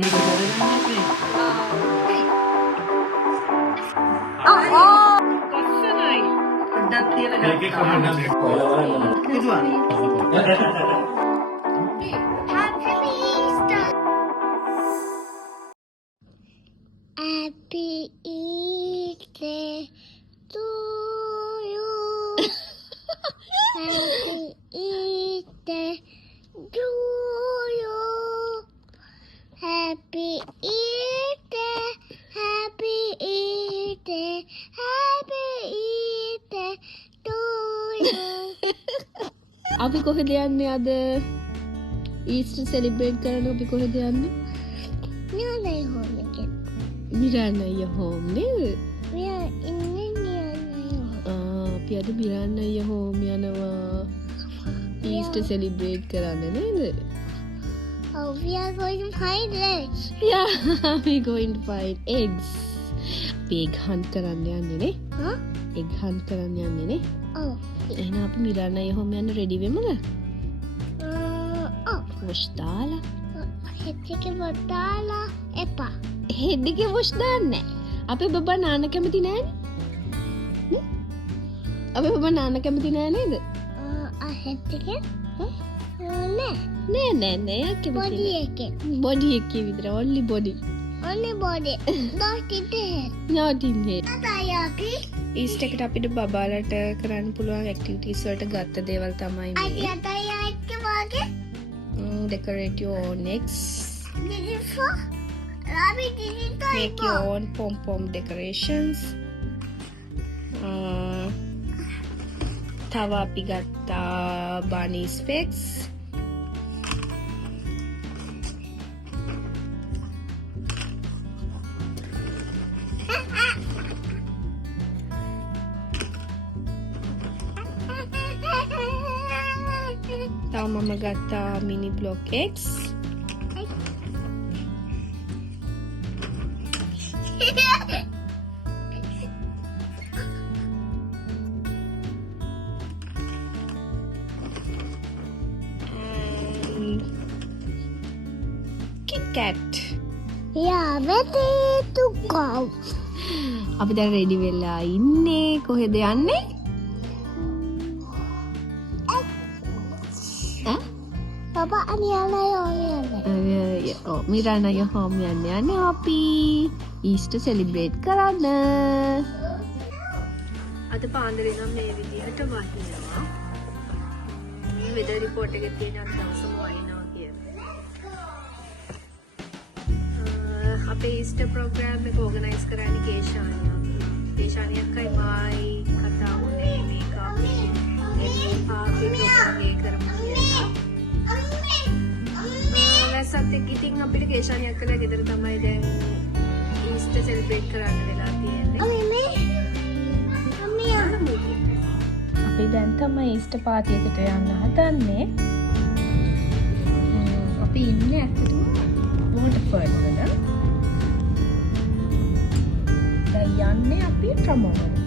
Happy Easter to you. Happy Easter to you. Happy Easter, Happy Easter, Happy Easter to you. අපි කොහෙද යන්නේ අද? ඊස්ටර් celebrate කරන්න අපි කොහෙද යන්නේ? Nyanai home again. මිරාන්න අයියා හෝම් නේද? We are in Nyanai home. අපි අද මිරාන්න අයියා හෝම් යනවා. ඊස්ටර් සෙලිබ්‍රේට් කරන්න නේද? Oh, we are going to find eggs. Yeah, we going to find eggs. අපි egg hunt කරන්න යන්නේ නේ? Huh? egg hunt කරන්න යන්නේ නේ? Oh. එහෙනම් අපි මිරාන්න අයියා හෝම් යන්න රෙඩි වෙමුද? Oh. වොෂ් දාලා. Hectic batala epa. හෙඩ් එකේ වොෂ් දාන්නේ නැහැ. අපේ බබා නාන්න කැමති නෑනේ. නේ? අපේ බබා නාන්න කැමති නෑ නේද? Hectic නෑ නෑ කැමති body නෑ. again. බොඩි එකේ විතර only body. Only body. Not in the head. not in head. Atayaki. East එකට අපිට බබාලට කරන්න පුළුවන් ඇක්ටිවිටීස් වලට ගත්ත දේවල් තමයි මේ. Atayaki wage. Decorate your own eggs. This is for rabbit. This is for Make your own pom-pom decorations. තව අපි ගත්තා bunny specs. තව මම ගත්තා mini block eggs. Kit Kat. Yeah, ready to go. අපි දැන් රෙඩි වෙලා ඉන්නේ. කොහෙද යන්නේ? Papa, Nyanai home. මිරාන්න අයියා හෝම් යන්නේ අපි ඊස්ටර් සෙලිබ්‍රේට් කරන්න. අද පාන්දර ඉඳන් මේ විදිහට වහිනවා. මේ වෙදර් රිපෝට් එකේ තියෙන අද දවසම වහිනවා කියලා. අපේ ඊස්ටර් ප්‍රෝග්‍රෑම් එක ඕගනයිස් කරන්නේ කේෂානියා. කේෂානියක්කයි මායි කතා වුණේ මේක අපි පාපේ කරමු. සත් එක්ක ඉතින් අපිට කේෂානියක් කළා ගෙදර තමයි දැන් ඊස්ටර් සෙලිබ්‍රේට් කරන්න වෙලා තියෙන්නේ. අපි දැන් තමයි ඊස්ටර් පාටි එකට යන්න හදන්නේ. අපි ඉන්නේ ඇත්තටම වෝටර්ෆෝල් වල. දැන් යන්නේ අපි ට්‍රමෝ වලට.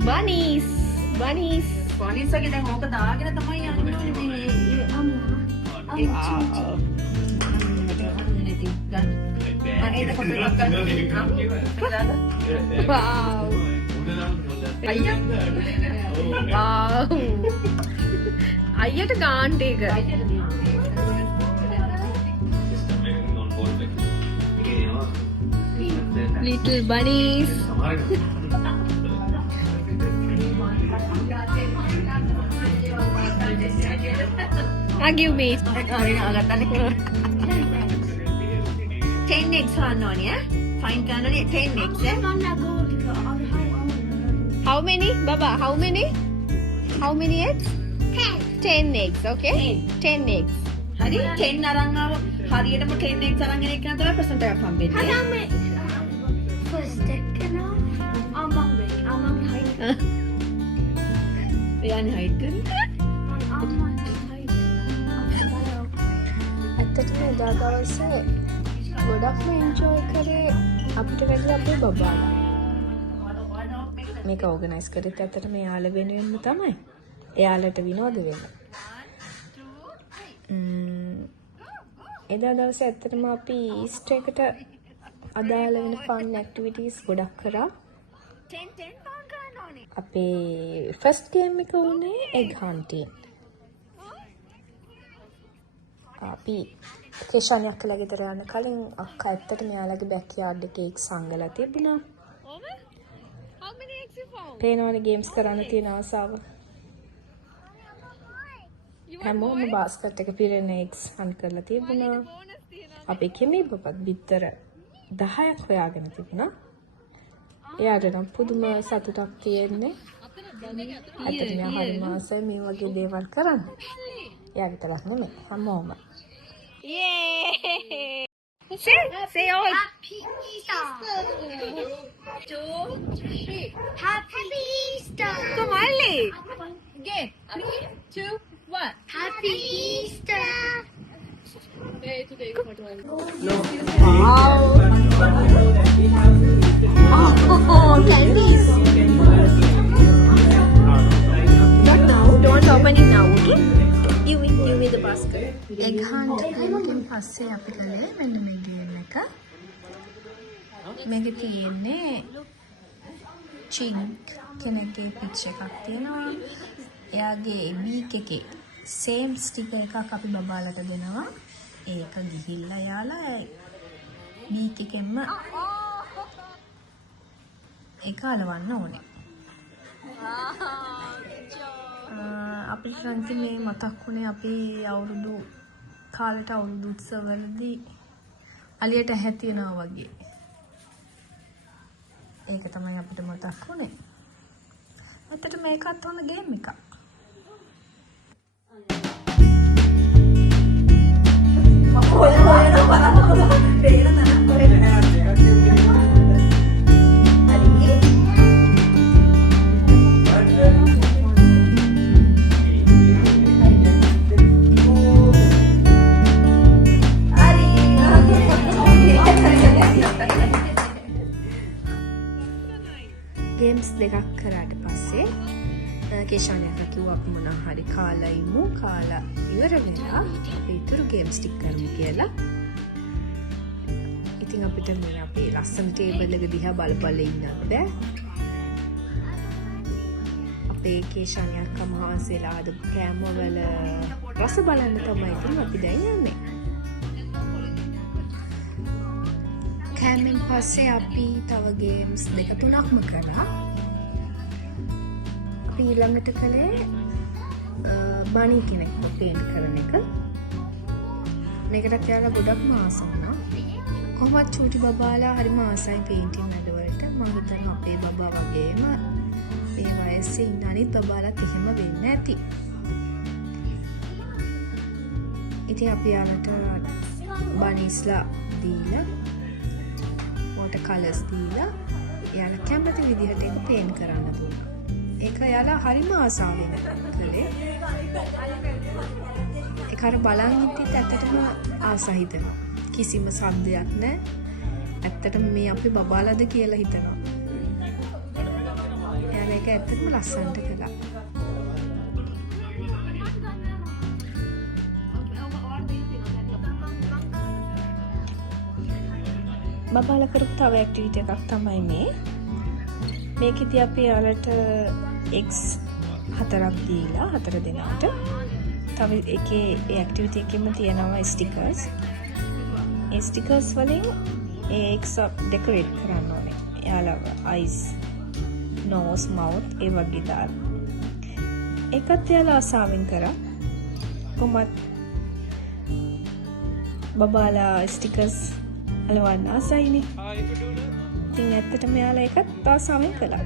Bunnies. Bunnies වගේ දැන් ඕක දාගෙන තමයි යන්න ඕනේ මේ අම්මා. Wow. අයියට ගාන්ට එක. Little bunnies. Give me. 10 eggs on, yeah? Fine, 10 eggs, yeah? How many? Baba, how many? How many eggs? 10 eggs, okay? 10 eggs. හරි 10 අරන් ආව හරියටම 10 eggs අරන් එන එක තමයි ප්‍රසන්ට් එකක් හම්බෙන්නේ. First එකන අම්මන් වෙයි. අම්මන් හයි. එයානේ හයිට් කරේ. අම්මන් හයි. ඇත්තටම එදා දවසේ ගොඩක්ම එන්ජොයි කරේ අපිට වැඩි අපේ බබාලා. මේක ඕගනයිස් කරෙත් ඇත්තටම එයාලා වෙනුවෙන්ම තමයි. එයාලට විනෝද වෙන්න. එදා දවසේ ඇත්තටම අපි ඊස්ටර් එකට අදාළ වෙන ෆන් ඇක්ටිවිටීස් ගොඩක් කරා. අපේ ෆස්ට් ගේම් එක වුණේ එග් හන්ටින්. අපි කේෂානියක් කළා ගෙදර යන්න කලින් අක්කා ඇත්තට මෙයාලගේ බෑක්යාඩ් එකේ එක් සංගලා තිබුණා. පේනවනේ ගේම්ස් කරන්න තියෙන ආසාව. හැමෝම බාස්කට් එක පිරෙන එග්ස් හන්ට් කරලා තිබුණා. අපි කෙමි බබත් බිත්තර 10ක් හොයාගෙන තිබුණා. එයාට නම් පුදුම සතුටක් තියෙන්නේ. ඇත්තට මෙයා හරිම ආසයි මේ වගේ දේවල් කරන්න. එයා විතරක් නෙමෙයි හැමෝම. Yay! Say all. Happy Easter. 2, 3. Happy Easter. Come on, Lee. Again. 3, 2, 1. Happy Easter. Wow. Oh, Calvis. Not now. Don't open it now, okay? Give me the basket. Egg hunt එකෙන් පස්සේ අපි කළේ මෙන්න මේ ගේම් එක. මේකේ තියෙන්නේ චින්ක් කෙනෙක්ගේ පිච් එකක් තියෙනවා. එයාගේ බීක් එකේ සේම් ස්ටිකර් එකක් අපි බබාලට දෙනවා. ඒක ගිහිල්ලා යාලා බීක් එකෙන්ම ඒක අලවන්න ඕනේ. අපිට සංකි මේ මතක් වුණේ අපි අවුරුදු කාලට අවුරුදු උත්සවවලදී අලියට ඇහැ තියනවා වගේ. ඒක තමයි අපිට මතක් වුණේ. ඇත්තට මේකත් හොඳ ගේම් එකක්. ගේම්ස් දෙකක් කරාට පස්සේ කේෂානියක් කිව්වා අපි මොනවා හරි කාලා ඉමු කාලා ඉවර වෙලා අපි ඊටු ගේම්ස් ටික කරමු කියලා. ඉතින් අපිට මේ අපේ ලස්සන ටේබල් එක දිහා බලපල්ල ඉන්න බෑ. අපේ කේෂානියක් මහන්සියලා හදපු කෑම වල රස බලන්න තමයි ඉතින් අපි දැන් යන්නේ. කෑමෙන් පස්සේ අපි තව ගේම්ස් දෙක තුනක්ම කරා. අපි ඊළඟට කළේ බනි කෙනෙක්ව පේන්ට් කරන එක. මේකට යාලා ගොඩක්ම ආස වුණා. කොහොමද චූටි බබාලා හරිම ආසයි පේන්ටින් වැඩවලට. මම හිතනවා අපේ බබා වගේම මේ වයසේ ඉන්න අනිත් බබාලත් එහෙම වෙන්න ඇති. ඉතින් අපි යාලට බනිස්ලා දීලා කලර්ස් දීලා එයාලා කැමති විදිහට ඒක පේන්ට් කරන්න පුළුවන්. ඒක එයාලා හරිම ආසාවෙන් කළේ. ඒක අර බලන් ඉඳිත් ඇත්තටම ආසා හිතෙනවා. කිසිම සද්දයක් නැහැ. ඇත්තටම මේ අපි බබාලාද කියලා හිතනවා. එයාලා ඒක ඇත්තටම ලස්සනට කළා. බබාලා කරපු තව ඇක්ටිවිටි එකක් තමයි මේ. මේකෙදී අපි යාලට X 4ක් දීලා 4 දෙනාට තව එකේ ඒ ඇක්ටිවිටි එකෙම තියෙනවා ස්ටිකර්ස්. ඒ ස්ටිකර්ස් වලින් ඒ X ඩෙකොරේට් කරන්න ඕනේ. යාලා eyes, nose, mouth ඒ වගේ දාන්න. ඒකත් යාලා ආසාවෙන් කරා. කොහොමත් බබාලා ස්ටිකර්ස් අලවන්න ආසයිනේ. ඉතින් ඇත්තටම යාලා ඒකත් ආසාවෙන් කළා.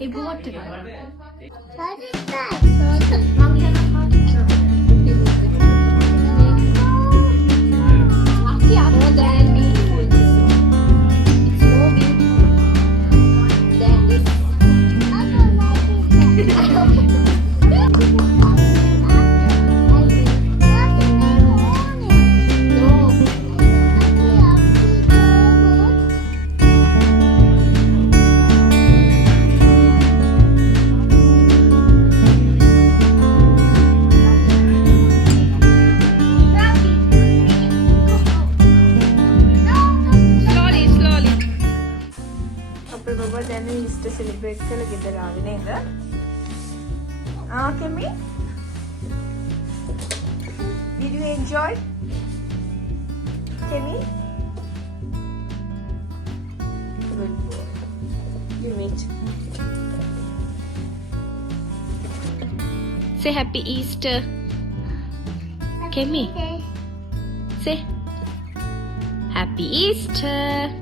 ඒ බෝට් එක. What is that? මම හිතනවා Lucky are more than beautiful. It's more beautiful than this. I don't like it. No. Slowly, slowly. අපේ බබා දැන් ඊස්ටර් සෙලිබ්‍රේට් කරලා ගෙදර ආවේ නේද? කෙමි? Did you enjoy? Kemi? Good boy. Give it. Say happy Easter. Kemi. Say happy Easter.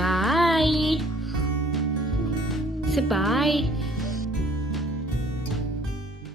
Bye. Say bye.